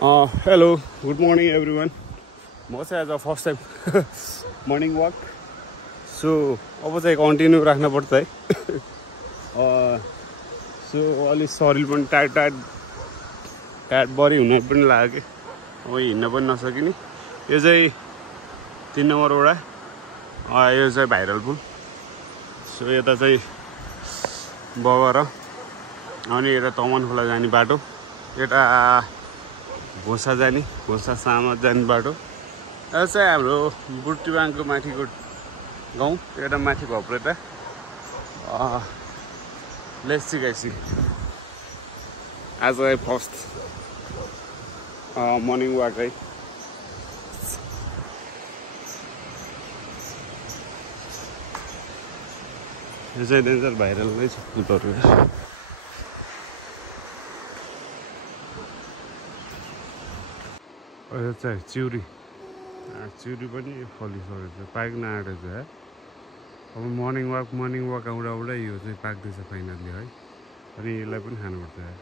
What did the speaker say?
Hello, good morning everyone. म चाहिँ आज first time morning walk so अब चाहिँ कन्टिन्यू राख्नुपर्छ है सो अलिक शरीर पनि टायर्ड बरी हुन पनि लाग्यो अब हिँड्न पनि नसकिने यो चाहिँ 3 नम्बर वडा यो चाहिँ भाइरल पुल सो यता चाहिँ बगर अनि यता तमन खोला जाने बाटो यता भोसा जाने भोसा सामा जाने बाटो यो चाहिँ हाम्रो बुट्टीबाङको माथिको गाउँ एउटा माथि घप्रेटा लेट्स सी गाइस आज फर्स्ट मर्निङ वाक है यो चाहिँ डेन्जर भाइरल नै छ पुलहरू यो चाहिँ चिउरी पनि फलिसकेको छ पाक्न आँटेको छ है अब मर्निङ वाक आउँदा यो चाहिँ पाक्दैछ फाइनल्ली है अनि यसलाई पनि खानुपर्छ है